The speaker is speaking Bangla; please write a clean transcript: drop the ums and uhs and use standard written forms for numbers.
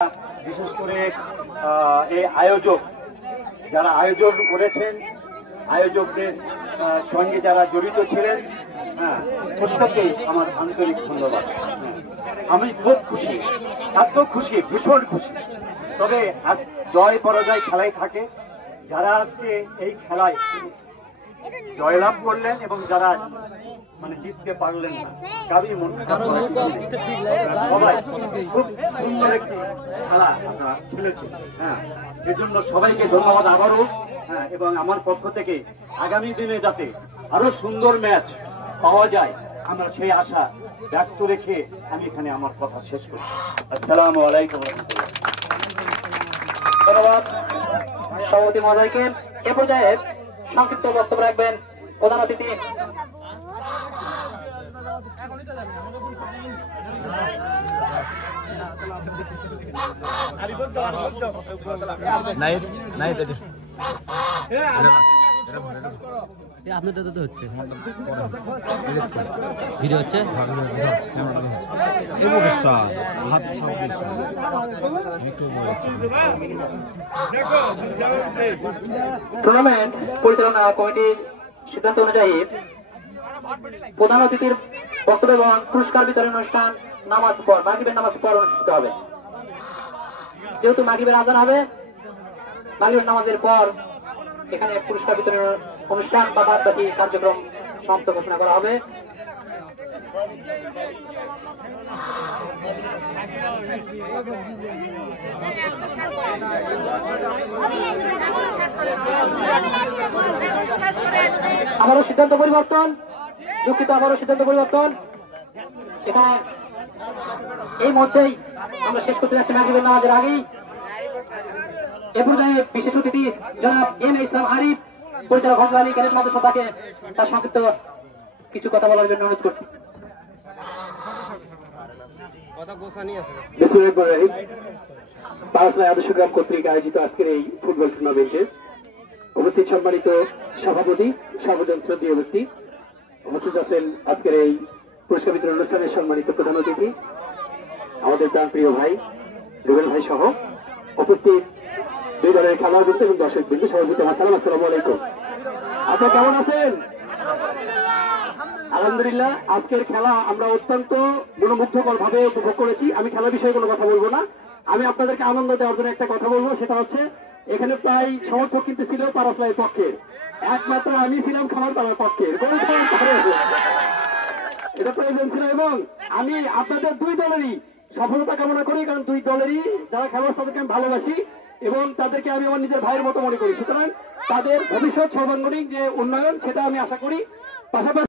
বিশেষ করে এই আয়োজক যারা আয়োজন করেছেন, আয়োজকদের সঙ্গে যারা জড়িত ছিলেন, প্রত্যেকেই আমার আন্তরিক ধন্যবাদ। আমি খুব খুশি, এত খুশি, ভীষণ খুশি। তবে আজ জয় পরাজয় খেলাই থাকে। যারা আজকে এই খেলায় জয়লাভ করলেন এবং যারা জিততে পারলেন না, কারই মন সবাই খুব সুন্দর একটি খেলা আপনারা খেলেছেন। এজন্য সবাইকে ধন্যবাদ আবারও। এবং আমার পক্ষ থেকে আগামী দিনে যাতে আরো সুন্দর ম্যাচ পাওয়া যায়, আমরা সেই আশা ব্যক্ত রেখে আমি এখানে আমার কথা শেষ করছি। আসসালামু আলাইকুম। ধন্যবাদ সভাপতি মহোদয়কে। এ পর্যায়ে সংক্ষিপ্ত বক্তব্য রাখবেন প্রধান অতিথি আপনার তো হচ্ছে ভিডিও হচ্ছে টুর্নামেন্ট পরিচালনা কমিটির সিদ্ধান্ত অনুযায়ী প্রধান অতিথির বক্তব্য এবং পুরস্কার বিতরণ অনুষ্ঠান মাগরিবের নামাজ পর অনুষ্ঠিত হবে। যেহেতু মাগরিবের আজান হবে, মাগরিবের নামাজের পর এখানে পুরস্কার বিতরণ অনুষ্ঠান বা বাদ বাকি কার্যক্রম সমাপ্ত ঘোষণা করা হবে। আবারও সিদ্ধান্ত পরিবর্তন, দুঃখিত, আবারও সিদ্ধান্ত পরিবর্তন। এখানে এই মধ্যেই আমরা শেষ করতে যাচ্ছি মাগরিবের নামাজের আগেই। এ পর্যায়ে বিশেষ অতিথি জনাব এম এ ইসলাম আরিফ, পরিচালক হজরত আলী ক্যাডেট মাদ্রাসা, তাকে তার সংক্ষিপ্ত কিছু কথা বলার জন্য অনুরোধ করছি। পারসলাই আদর্শ গ্রাম কর্তৃক আয়োজিত আজকের এই ফুটবল টুর্নামেন্টে উপস্থিত সম্মানিত সভাপতি, সর্বজন শ্রদ্ধেয় ব্যক্তি, উপস্থিত আছেন আজকের এই পুরস্কার বিতরণ অনুষ্ঠানের সম্মানিত প্রধান অতিথি আমাদের প্রাণপ্রিয় ভাই রুবেল ভাই সহ উপস্থিত দুই দলের খেলোয়াড়বৃন্দ এবং দর্শক বৃন্দ, সভাপতি আসসালাম, আসসালামু আলাইকুম। আপনারা কেমন আছেন? আলহামদুলিল্লাহ। আজকের খেলা আমরা অত্যন্ত মনোমুগ্ধকর ভাবে উপভোগ করেছি। আমি খেলা বিষয়ে কোনো কথা বলবো না, আমি আপনাদেরকে আনন্দ দেওয়ার জন্য একটা কথা বলবো। সেটা হচ্ছে, এখানে প্রায় সমর্থক কিন্তু ছিল পারসলাইয়ের পক্ষের, একমাত্র আমি ছিলাম খামারপাড়ার পক্ষের। এটা প্রয়োজন ছিল এবং আমি আপনাদের দুই দলেরই সফলতা কামনা করি, কারণ দুই দলেরই যারা খেলোয়াড় তাদেরকে আমি ভালোবাসি এবং তাদেরকে আমি আমার নিজের ভাইয়ের মতো মনে করি। সুতরাং তাদের ভবিষ্যৎ সর্বাঙ্গীন যে উন্নয়ন, সেটা আমি আশা করি। পাশাপাশি